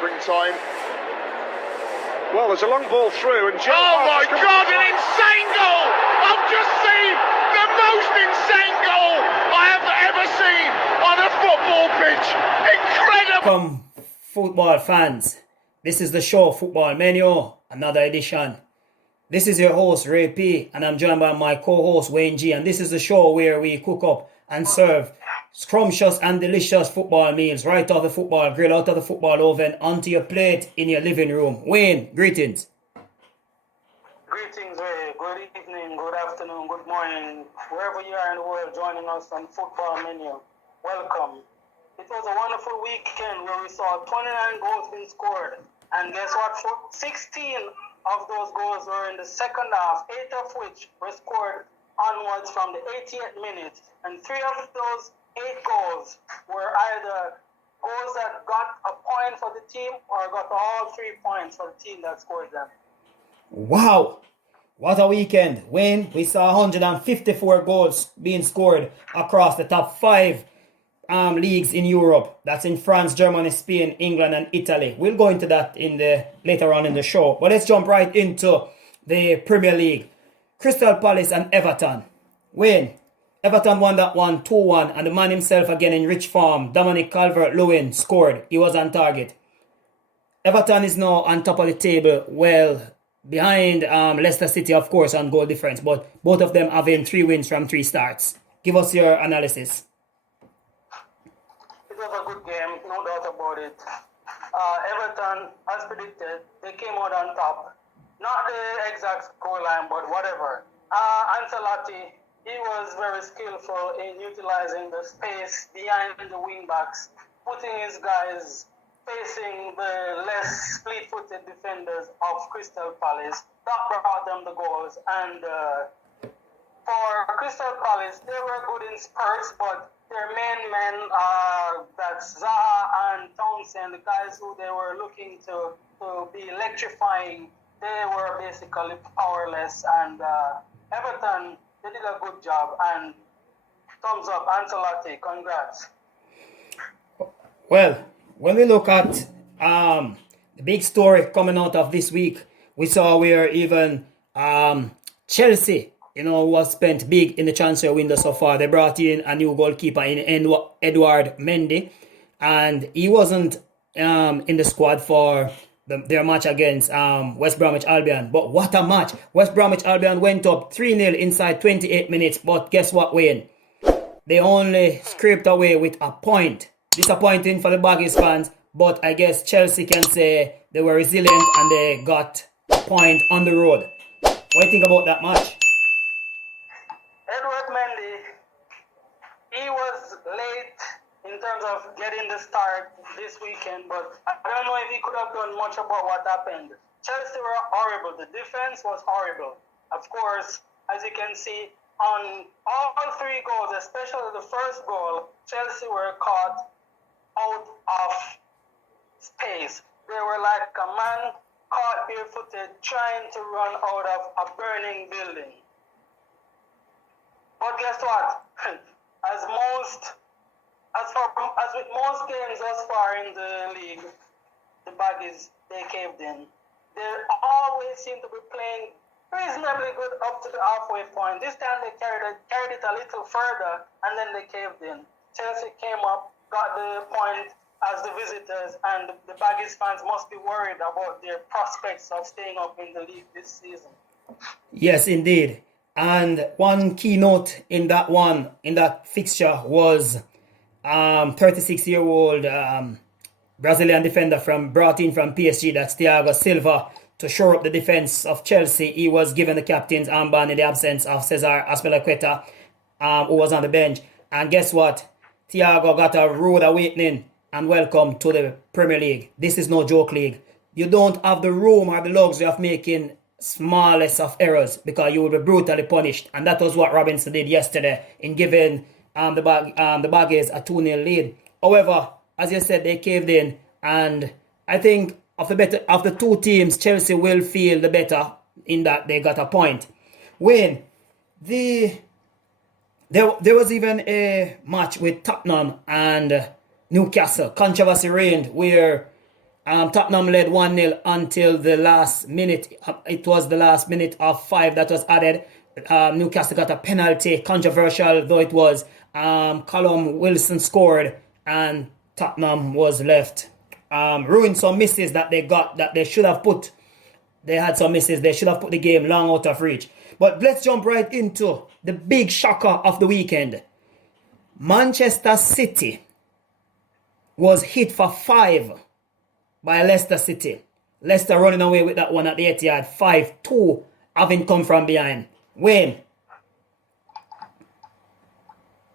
Time. Well, there's a long ball through, and oh my God, an insane goal! I've just seen the most insane goal I have ever seen on a football pitch. Incredible! Welcome, football fans. This is the show, Football Menu, another edition. This is your host, Ray P, and I'm joined by my co-host, Wayne G, and this is the show where we cook up and serve scrumptious and delicious football meals right off the football grill, out of the football oven, onto your plate in your living room. Wayne, greetings. Greetings, Ray. Good evening, good afternoon, good morning, wherever you are in the world joining us on Football Menu. Welcome. It was a wonderful weekend where we saw 29 goals being scored. And guess what? 16 of those goals were in the second half, 8 of which were scored onwards from the 88th minute. And 3 of those 8 goals were either goals that got a point for the team or got all 3 points for the team that scored them. Wow, what a weekend. Wayne, we saw 154 goals being scored across the top 5 leagues in Europe. That's in France, Germany, Spain, England, and Italy. We'll go into that later on in the show. But let's jump right into the Premier League. Crystal Palace and Everton. Wayne, Everton won that one 2-1, and the man himself again in rich form, Dominic Calvert-Lewin, scored. He was on target. Everton is now on top of the table, well behind Leicester City, of course, on goal difference, but both of them having 3 wins from 3 starts. Give us your analysis. It was a good game, no doubt about it. Everton, as predicted, they came out on top. Not the exact scoreline, but whatever. Ancelotti, he was very skillful in utilizing the space behind the wing-backs, putting his guys facing the less fleet-footed defenders of Crystal Palace. That brought them the goals. And for Crystal Palace, they were good in spurts, but their main men, that's Zaha and Townsend, the guys who they were looking to be electrifying, they were basically powerless. And Everton, they did a good job. And thumbs up, Ancelotti, congrats. Well, when we look at the big story coming out of this week, we saw where even Chelsea, was spent big in the transfer window so far. They brought in a new goalkeeper in Edouard Mendy, and he wasn't in the squad for their match against West Bromwich Albion. But what a match! West Bromwich Albion went up 3-0 inside 28 minutes, but guess what, Wayne? They only scraped away with a point. Disappointing for the Baggies fans, but I guess Chelsea can say they were resilient and they got a point on the road. What do you think about that match? Edouard Mendy, he was late in terms of getting the start this weekend, but I don't know if he could have done much about what happened. Chelsea were horrible. The defense was horrible. Of course, as you can see, on all 3 goals, especially the first goal, Chelsea were caught out of space. They were like a man caught barefooted trying to run out of a burning building. But guess what? As with most games thus far in the league, the Baggies, they caved in. They always seem to be playing reasonably good up to the halfway point. This time they carried it a little further, and then they caved in. Chelsea came up, got the point as the visitors, and the Baggies fans must be worried about their prospects of staying up in the league this season. Yes, indeed. And one key note in that fixture was 36-year-old Brazilian defender brought in from PSG, that's Thiago Silva, to shore up the defense of Chelsea. He was given the captain's armband in the absence of Cesar Azpilicueta, who was on the bench. And guess what? Thiago got a rude awakening and welcome to the Premier League. This is no joke league. You don't have the room or the luxury of making smallest of errors because you will be brutally punished. And that was what Robinson did yesterday in giving the Baggies a 2-0 lead. However, as you said, they caved in, and I think of the 2 teams, Chelsea will feel the better in that they got a point. Wayne, there was even a match with Tottenham and Newcastle. Controversy reigned where Tottenham led 1-0 until the last minute. It was the last minute of 5 that was added. Newcastle got a penalty, controversial though it was. Callum Wilson scored and Tottenham was left. Ruined some misses that they got that they should have put. They had some misses. They should have put the game long out of reach. But let's jump right into the big shocker of the weekend. Manchester City was hit for 5 by Leicester City. Leicester running away with that one at the Etihad. 5-2, having come from behind. Wayne.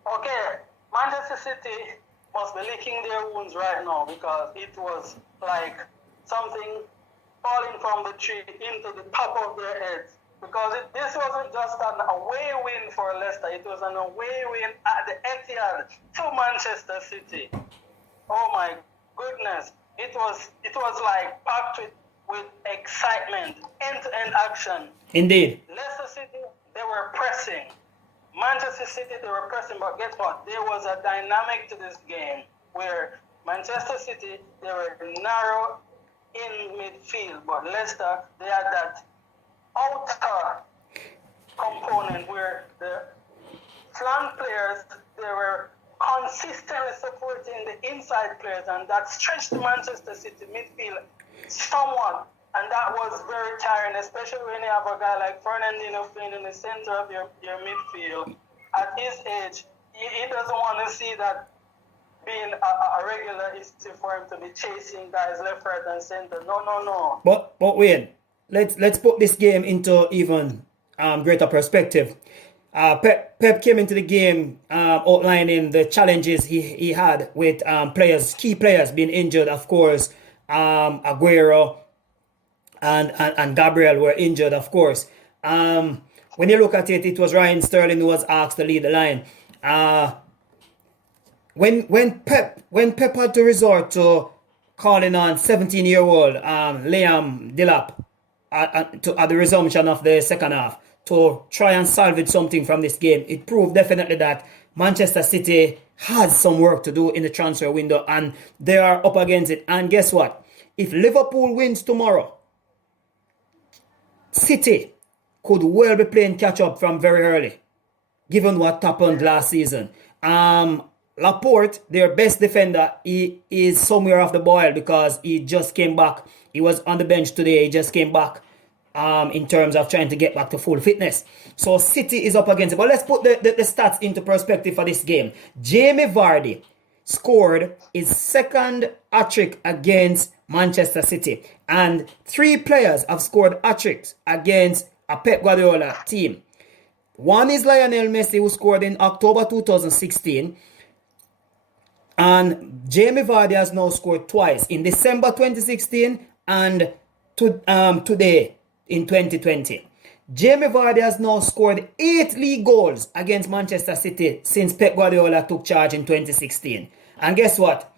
Okay, Manchester City must be licking their wounds right now because it was like something falling from the tree into the top of their heads. Because this wasn't just an away win for Leicester, it was an away win at the Etihad to Manchester City. Oh my goodness. It was like packed with excitement, end-to-end action. Indeed. Leicester City, they were pressing. Manchester City, they were pressing, but guess what? There was a dynamic to this game where Manchester City, they were narrow in midfield, but Leicester, they had that outer component where the flank players, they were consistently supporting the inside players, and that stretched the Manchester City midfield somewhat, and that was very tiring, especially when you have a guy like Fernandinho playing in the center of your midfield. At his age, he doesn't want to see that being a regular issue for him to be chasing guys left, right, and center. No. But Wayne, let's put this game into even greater perspective. Pep came into the game outlining the challenges he had with key players being injured. Of course, Aguero and Gabriel were injured, of course. When you look at it, it was Ryan Sterling who was asked to lead the line. When Pep had to resort to calling on 17-year-old Liam Delap at the resumption of the second half to try and salvage something from this game, it proved definitely that Manchester City has some work to do in the transfer window, and they are up against it. And guess what? If Liverpool wins tomorrow, City could well be playing catch-up from very early, given what happened last season. Laporte, their best defender, he is somewhere off the boil because he just came back. He was on the bench today. He just came back in terms of trying to get back to full fitness. So City is up against it. But let's put the stats into perspective for this game. Jamie Vardy scored his second hat-trick against Manchester City. And 3 players have scored hat-tricks against a Pep Guardiola team. One is Lionel Messi, who scored in October 2016. And Jamie Vardy has now scored twice, in December 2016 and today in 2020. Jamie Vardy has now scored 8 league goals against Manchester City since Pep Guardiola took charge in 2016. And guess what?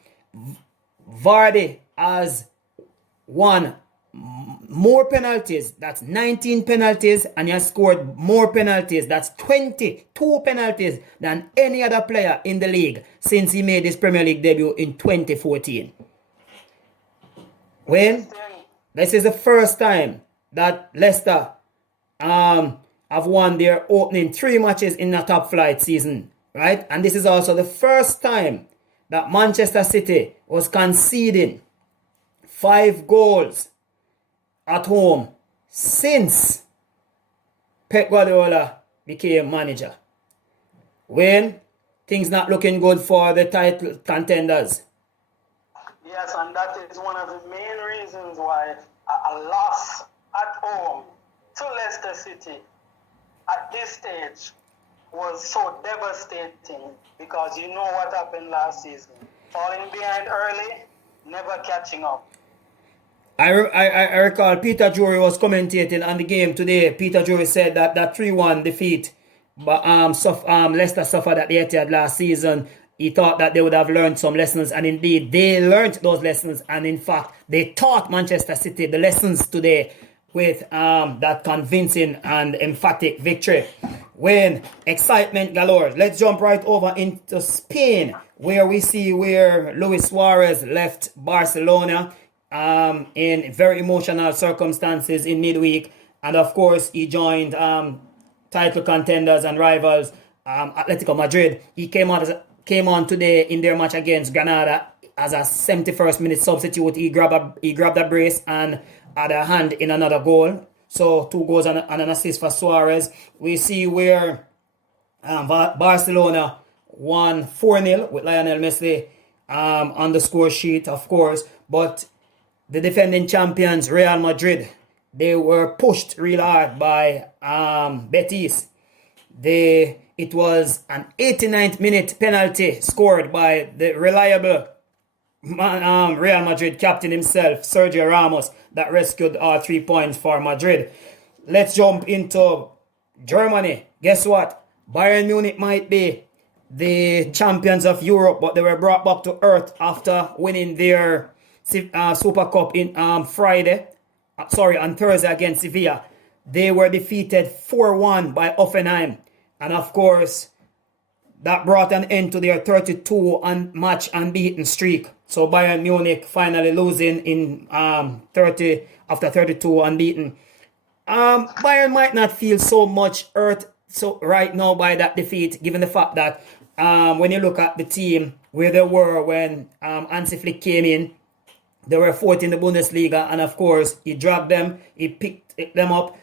Vardy has won more penalties, that's 19 penalties, and he has scored more penalties, that's 22 penalties, than any other player in the league since he made his Premier League debut in 2014. When this is the first time that Leicester have won their opening 3 matches in the top flight season, right? And this is also the first time that Manchester City was conceding 5 goals at home since Pep Guardiola became manager. When things not looking good for the title contenders. Yes, and that is one of the main reasons why a loss at home to Leicester City at this stage was so devastating, because you know what happened last season. Falling behind early, never catching up. I recall Peter Drury was commentating on the game today. Peter Drury said that 3-1 defeat but Leicester suffered at the Etihad last season. He thought that they would have learned some lessons, and indeed they learned those lessons, and in fact they taught Manchester City the lessons today with that convincing and emphatic victory. When excitement galore. Let's jump right over into Spain, where we see where Luis Suarez left Barcelona. in very emotional circumstances in midweek. And of course, he joined title contenders and rivals, Atletico Madrid. He came on today in their match against Granada as a 71st minute substitute. He grabbed a brace and had a hand in another goal. So 2 goals and an assist for Suarez. We see where Barcelona won 4-0 with Lionel Messi on the score sheet, of course. But the defending champions, Real Madrid, they were pushed real hard by Betis. It was an 89th minute penalty scored by the reliable Real Madrid captain himself, Sergio Ramos, that rescued all 3 points for Madrid. Let's jump into Germany. Guess what? Bayern Munich might be the champions of Europe, but they were brought back to earth after winning their Super Cup on Thursday against Sevilla. They were defeated 4-1 by Hoffenheim. And of course, that brought an end to their 32 match unbeaten streak. So Bayern Munich finally losing in 30 after 32 unbeaten. Bayern might not feel so much hurt right now by that defeat, given the fact that when you look at the team where they were when Hansi Flick came in, they were fourth in the Bundesliga, and of course he dragged them, he picked them up.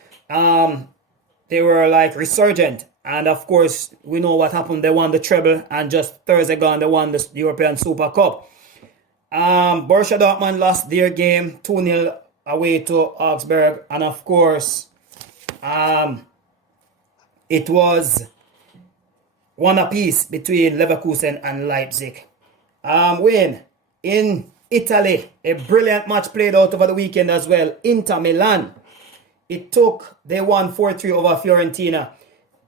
They were like resurgent, and of course we know what happened. They won the treble, and just Thursday gone they won the European Super Cup. Borussia Dortmund lost their game 2-0 away to Augsburg, and of course it was 1 apiece between Leverkusen and Leipzig. Win in Italy, a brilliant match played out over the weekend as well. Inter Milan, they won 4-3 over Fiorentina.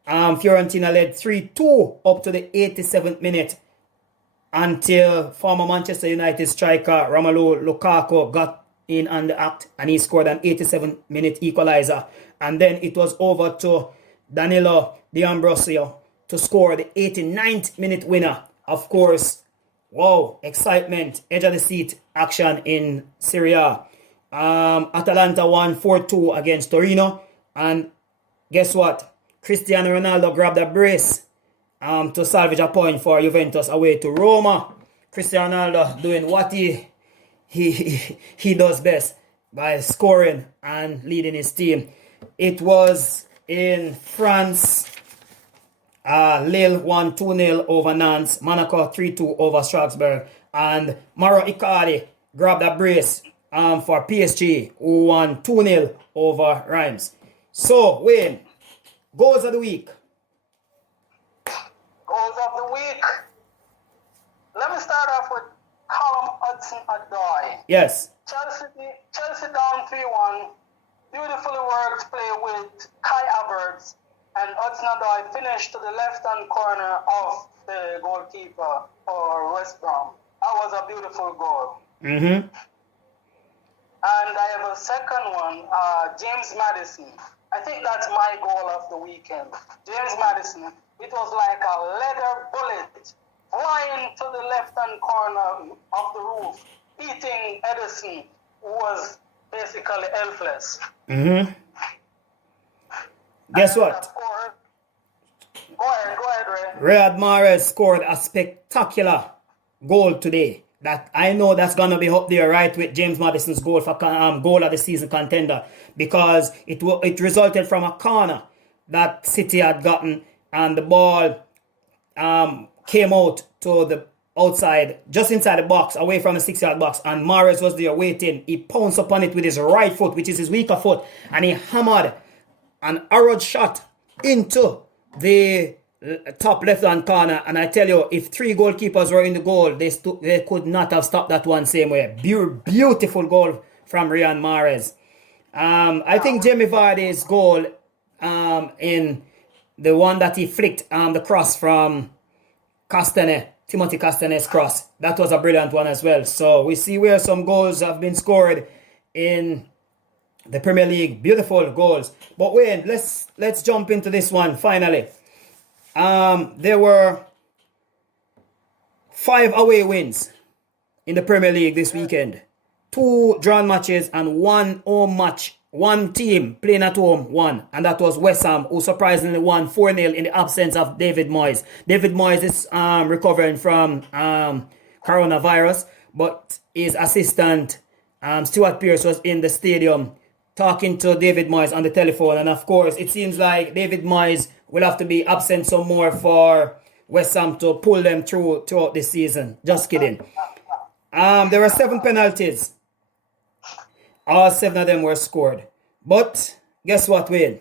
Fiorentina led 3-2 up to the 87th minute until former Manchester United striker Romelu Lukaku got in on the act and he scored an 87th minute equalizer. And then it was over to Danilo D'Ambrosio to score the 89th minute winner. Of course, wow, excitement, edge of the seat action in Serie A. Atalanta won 4-2 against Torino. And guess what? Cristiano Ronaldo grabbed a brace to salvage a point for Juventus away to Roma. Cristiano Ronaldo doing what he does best by scoring and leading his team. It was in France. Lille won 2-0 over Nantes, Monaco 3-2 over Strasbourg, and Mauro Icardi grabbed a brace for PSG, who won 2-0 over Reims. So, Wayne, goals of the week. Goals of the week. Let me start off with Callum Hudson-Odoi. Yes. Chelsea down 3-1. Beautifully worked play with Kai Havertz. And Hudson-Odoi finished to the left-hand corner of the goalkeeper for West Brom. That was a beautiful goal. Mm-hmm. And I have a second one, James Maddison. I think that's my goal of the weekend. James Maddison. It was like a leather bullet flying to the left-hand corner of the roof, beating Edison, who was basically helpless. Mm-hmm. Guess what? Go ahead, Ray. Riyad Mahrez scored a spectacular goal today. That I know that's gonna be up there, right, with James Maddison's goal for goal of the season contender, because it resulted from a corner that City had gotten, and the ball came out to the outside, just inside the box, away from the 6-yard box, and Mahrez was there waiting. He pounced upon it with his right foot, which is his weaker foot, and he hammered an arrowed shot into the top left-hand corner. And I tell you, if 3 goalkeepers were in the goal, they could not have stopped that one same way. Beautiful goal from Riyad Mahrez. I think Jamie Vardy's goal in the one that he flicked the cross from Timothy Castane's cross, that was a brilliant one as well. So we see where some goals have been scored in the Premier League. Beautiful goals. But wait, let's jump into this one finally. There were 5 away wins in the Premier League this weekend. 2 drawn matches and 1 home match. One team playing at home won, and that was West Ham, who surprisingly won 4-0 in the absence of David Moyes. David Moyes is recovering from coronavirus, but his assistant, Stuart Pearce, was in the stadium talking to David Moyes on the telephone. And of course, it seems like David Moyes will have to be absent some more for West Ham to pull them throughout this season. Just kidding. There were 7 penalties. All 7 of them were scored. But guess what, Wayne?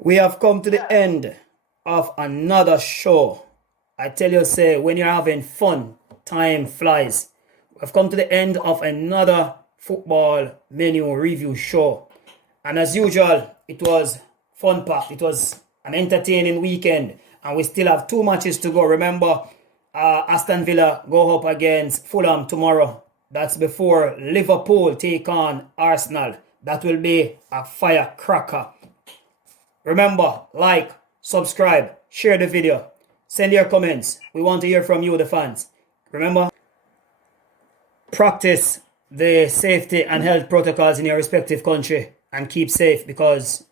We have come to the end of another show. I tell you, say, when you're having fun, time flies. We've come to the end of another football menu review show. And as usual, it was fun-packed. It was an entertaining weekend. And we still have 2 matches to go. Remember, Aston Villa go up against Fulham tomorrow. That's before Liverpool take on Arsenal. That will be a firecracker. Remember, like, subscribe, share the video, send your comments. We want to hear from you, the fans. Remember, practice the safety and health protocols in your respective country and keep safe, because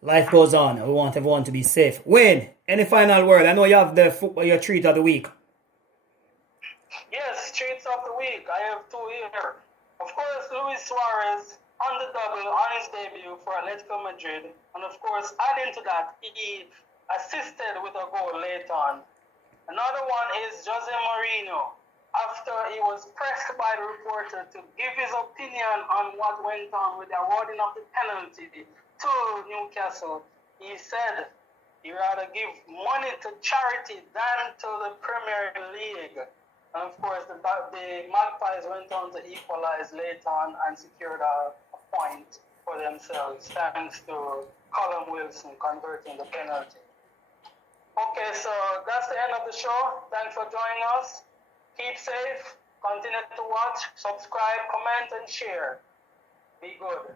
life goes on and we want everyone to be safe. Wayne, any final word? I know you have the football, your treat of the week. Yes, treats of the week. I have 2 here. Of course, Luis Suarez on the double on his debut for Atletico Madrid. And of course, adding to that, he assisted with a goal late on. Another one is Jose Mourinho. After he was pressed by the reporter to give his opinion on what went on with the awarding of the penalty to Newcastle, he said he'd rather give money to charity than to the Premier League. And of course, the Magpies went on to equalize late on and secured a point for themselves, thanks to Callum Wilson converting the penalty. Okay, so that's the end of the show. Thanks for joining us. Keep safe, continue to watch, subscribe, comment, and share. Be good.